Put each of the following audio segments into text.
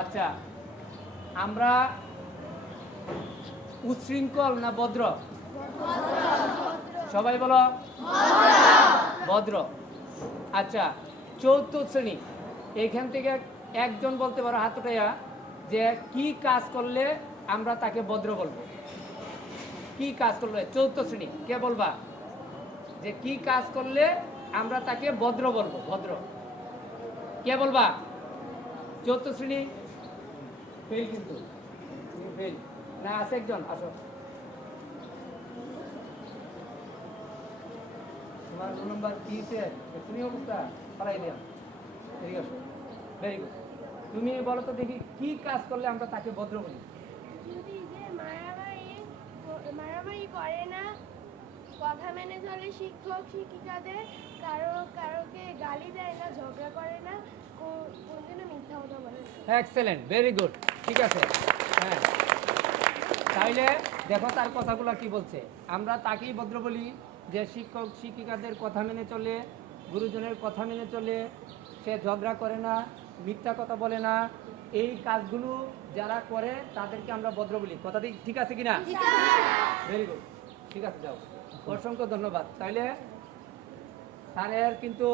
আচ্ছা, আমরা উচ্ছৃঙ্খল না ভদ্র? সবাই বলো ভদ্র। আচ্ছা, চতুর্থ শ্রেণী, এখান থেকে একজন বলতে পারো হাত উঠাইয়া যে কি কাজ করলে আমরা তাকে ভদ্র বলবো? কি কাজ করলে? চতুর্থ শ্রেণী কে বলবা যে কি কাজ করলে আমরা তাকে ভদ্র বলবো? ভদ্র কে বলবা? চতুর্থ শ্রেণী ফেল, কিন্তু ফেল না, আছে একজন, আসো। তোমার রোল নাম্বার কি তুমি অবস্থা পালাই দিলাম, ঠিক আছে, ভেরি গুড। তুমি বলো তো দেখি কি কাজ করলে আমরা তাকে ভদ্র বলি? যদি যে মারামারি করে না, কথা মেনে চলে শিক্ষক শিক্ষিকাদের, কারোকে গালি দেয় না, ঝগড়া করে না, কোনদিনও মিথ্যা কথা বলে না। এক্সেলেন্ট, ভেরি গুড, ঠিক আছে। হ্যাঁ, তাইলে দেখো তার কথাগুলো কি বলছে। আমরা তাকেই ভদ্র বলি যে শিক্ষক শিক্ষিকাদের কথা মেনে চলে, গুরুজনের কথা মেনে চলে, সে ঝগড়া করে না, মিথ্যা কথা বলে না। এই কাজগুলো যারা করে তাদেরকে আমরা ভদ্র বলি। কথা ঠিক আছে কিনা? ভেরি গুড, ঠিক আছে, যাও, অসংখ্য ধন্যবাদ। তাইলে স্যারের কিন্তু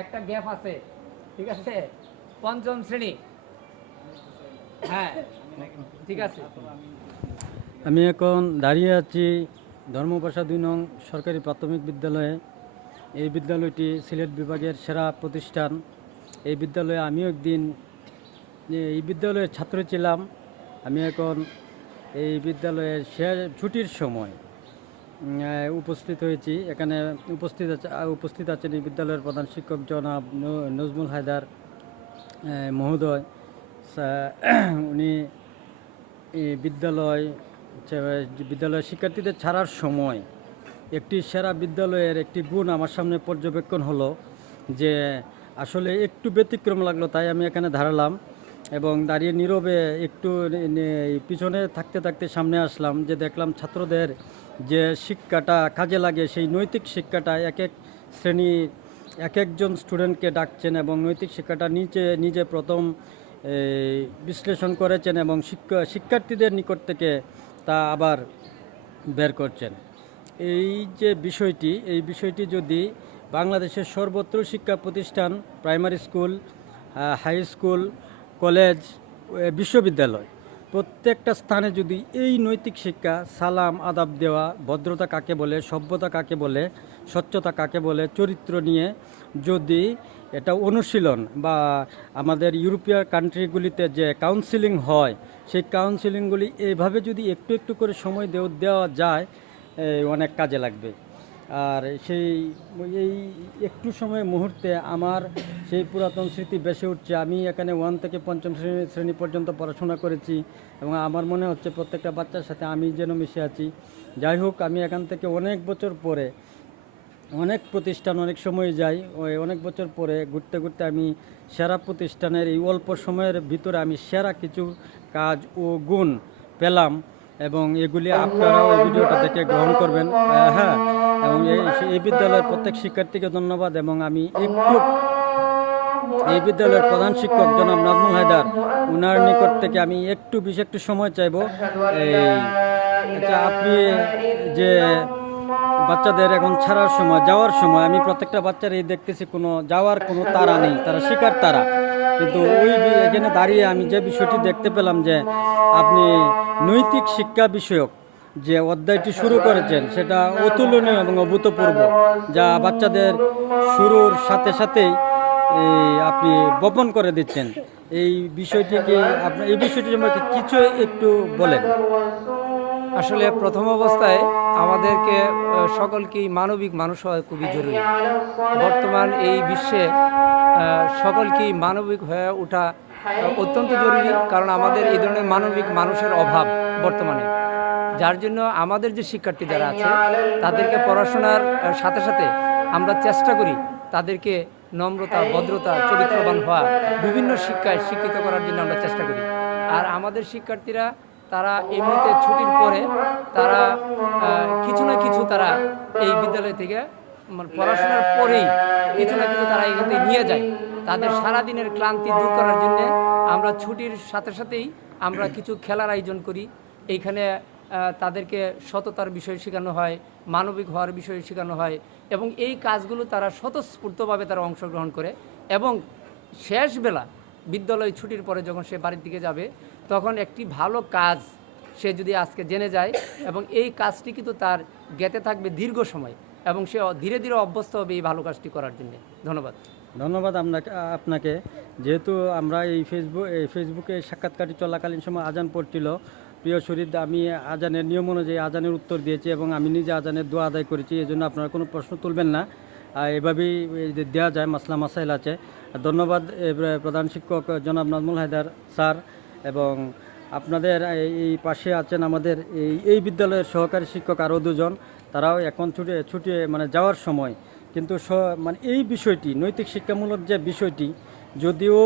একটা গ্যাপ আছে, ঠিক আছে, পঞ্চম শ্রেণী। হ্যাঁ, ঠিক আছে। আমি এখন দাঁড়িয়ে আছি ধর্মপাশা 2 নং সরকারি প্রাথমিক বিদ্যালয়ে। এই বিদ্যালয়টি সিলেট বিভাগের সেরা প্রতিষ্ঠান। এই বিদ্যালয়ে আমিও একদিন এই বিদ্যালয়ের ছাত্র ছিলাম। আমি এখন এই বিদ্যালয়ের ছুটির সময় উপস্থিত হয়েছি। এখানে উপস্থিত আছেন এই বিদ্যালয়ের প্রধান শিক্ষক জনাব নজমুল হায়দার মহোদয়। উনি বিদ্যালয়ের শিক্ষার্থীদের ছাড়ার সময় একটি সেরা বিদ্যালয়ের একটি গুণ আমার সামনে পর্যবেক্ষণ হলো, যে আসলে একটু ব্যতিক্রম লাগলো, তাই আমি এখানে দাঁড়ালাম এবং দাঁড়িয়ে নীরবে একটু পিছনে থাকতে থাকতে সামনে আসলাম, যে দেখলাম ছাত্রদের যে শিক্ষাটা কাজে লাগে, সেই নৈতিক শিক্ষাটা এক এক শ্রেণী এক একজন স্টুডেন্টকে ডাকছেন এবং নৈতিক শিক্ষাটা নিজে প্রথম বিশ্লেষণ করেছেন এবং শিক্ষার্থীদের নিকট থেকে তা আবার বের করছেন। এই বিষয়টি যদি বাংলাদেশের সর্বত্র শিক্ষা প্রতিষ্ঠান, primary school, high school, college, বিশ্ববিদ্যালয়, প্রত্যেকটা স্থানে যদি এই নৈতিক শিক্ষা, সালাম আদাব দেওয়া, ভদ্রতা কাকে বলে, সভ্যতা কাকে বলে, স্বচ্ছতা কাকে বলে, চরিত্র নিয়ে যদি এটা অনুশীলন বা আমাদের ইউরোপীয় কান্ট্রিগুলিতে যে কাউন্সিলিং হয়, সেই কাউন্সিলিংগুলি এইভাবে যদি একটু একটু করে সময় দেওয়া যায়, অনেক কাজে লাগবে। আর এই একটু সময় মুহূর্তে আমার সেই পুরাতন স্মৃতি বেসে উঠছে। আমি এখানে 1 থেকে 5ম শ্রেণী পর্যন্ত পড়াশোনা করেছি এবং আমার মনে হচ্ছে প্রত্যেকটা বাচ্চার সাথে আমি যেন মিশে আছি। যাই হোক, আমি এখান থেকে অনেক বছর পরে অনেক প্রতিষ্ঠান অনেক সময় যাই, অনেক বছর পরে ঘুরতে ঘুরতে আমি সেরা প্রতিষ্ঠানের এই অল্প সময়ের ভিতরে আমি সেরা কিছু কাজ ও গুণ পেলাম এবং এগুলি আপনারাও এই ভিডিওটা থেকে গ্রহণ করবেন। হ্যাঁ, এবং এই বিদ্যালয়ের প্রত্যেক শিক্ষার্থীকে ধন্যবাদ। এবং আমি একটু এই বিদ্যালয়ের প্রধান শিক্ষক জনাব নজমুল হায়দার, ওনার নিকট থেকে আমি একটু সময় চাইব। আচ্ছা, আপনি যে বাচ্চাদের এখন যাওয়ার সময় আমি প্রত্যেকটা বাচ্চার এই দেখতেছি যাওয়ার কোনো তাড়া নেই, তারা শিকার তারা, কিন্তু এখানে দাঁড়িয়ে আমি যে বিষয়টি দেখতে পেলাম, যে আপনি নৈতিক শিক্ষা বিষয়ক যে অধ্যায়টি শুরু করেছেন সেটা অতুলনীয় এবং অভূতপূর্ব, যা বাচ্চাদের শুরুর সাথে সাথেই আপনি বপন করে দিচ্ছেন। এই বিষয়টিকে এই বিষয়টি সম্পর্কে কিছু একটু বলেন। আসলে প্রথম অবস্থায় আমাদেরকে সকলকেই মানবিক মানুষ হওয়া খুবই জরুরি। বর্তমান এই বিশ্বে সকলকেই মানবিক হয়ে ওঠা অত্যন্ত জরুরি, কারণ আমাদের এই ধরনের মানবিক মানুষের অভাব বর্তমানে। যার জন্য আমাদের যে শিক্ষার্থী যারা আছে তাদেরকে পড়াশোনার সাথে সাথে আমরা চেষ্টা করি তাদেরকে নম্রতা, ভদ্রতা, চরিত্রবান হওয়া, বিভিন্ন শিক্ষায় শিক্ষিত করার জন্য আমরা চেষ্টা করি। আর আমাদের শিক্ষার্থীরা তারা এমনিতে ছুটির পরে তারা কিছু না কিছু তারা এই বিদ্যালয় থেকে পড়াশোনার পরেই কিছু না কিছু তারা এখান থেকে নিয়ে যায়। তাদের সারাদিনের ক্লান্তি দূর করার জন্যে আমরা ছুটির সাথে সাথেই আমরা কিছু খেলার আয়োজন করি। এইখানে তাদেরকে সততার বিষয় শেখানো হয়, মানবিক হওয়ার বিষয় শেখানো হয় এবং এই কাজগুলো তারা স্বতঃস্ফূর্তভাবে তারা অংশগ্রহণ করে এবং শেষ বেলা বিদ্যালয় ছুটির পরে যখন সে বাড়ির দিকে যাবে তখন একটি ভালো কাজ সে যদি আজকে জেনে যায় এবং এই কাজটি কিন্তু তার জ্ঞাতে থাকবে দীর্ঘ সময় এবং সে ধীরে ধীরে অভ্যস্ত হবে এই ভালো কাজটি করার জন্য। ধন্যবাদ। ধন্যবাদ আপনাকে। যেহেতু আমরা এই ফেসবুকে সাক্ষাৎকারটি চলাকালীন সময় আজান পড়ছিল, প্রিয় শরীর, আমি আজানের নিয়ম অনুযায়ী আজানের উত্তর দিয়েছি এবং আমি নিজে আজানের দোয়া আদায় করেছি। এই জন্য আপনারা কোনো প্রশ্ন তুলবেন না, এভাবেই দেওয়া যায়, মাসলা মাসাইল আছে। ধন্যবাদ প্রধান শিক্ষক জনাব নাজমুল হায়দার স্যার, এবং আপনাদের এই পাশে আছেন আমাদের এই বিদ্যালয়ের সহকারী শিক্ষক আরও দুজন, তারাও এখন ছুটে মানে যাওয়ার সময়। কিন্তু মানে এই বিষয়টি নৈতিক শিক্ষামূলক যে বিষয়টি, যদিও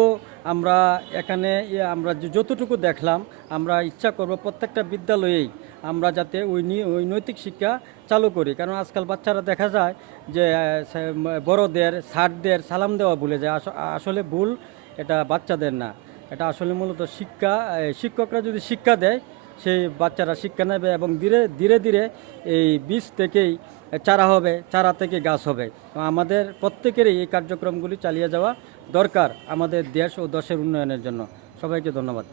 আমরা এখানে আমরা যতটুকু দেখলাম, আমরা ইচ্ছা করব প্রত্যেকটা বিদ্যালয়েই আমরা যাতে ওই নৈতিক শিক্ষা চালু করি। কারণ আজকাল বাচ্চারা দেখা যায় যে বড়দের স্যারদের সালাম দেওয়া ভুলে যায়। আসলে ভুল এটা বাচ্চাদের না, এটা আসলে মূলত শিক্ষকরা যদি শিক্ষা দেয় সেই বাচ্চারা শিক্ষা নেবে এবং ধীরে ধীরে এই বীজ থেকেই চারা হবে, চারা থেকে গাছ হবে। আমাদের প্রত্যেকেরই এই কার্যক্রমগুলি চালিয়ে যাওয়া দরকার আমাদের দেশ ও দেশের উন্নয়নের জন্য। সবাইকে ধন্যবাদ।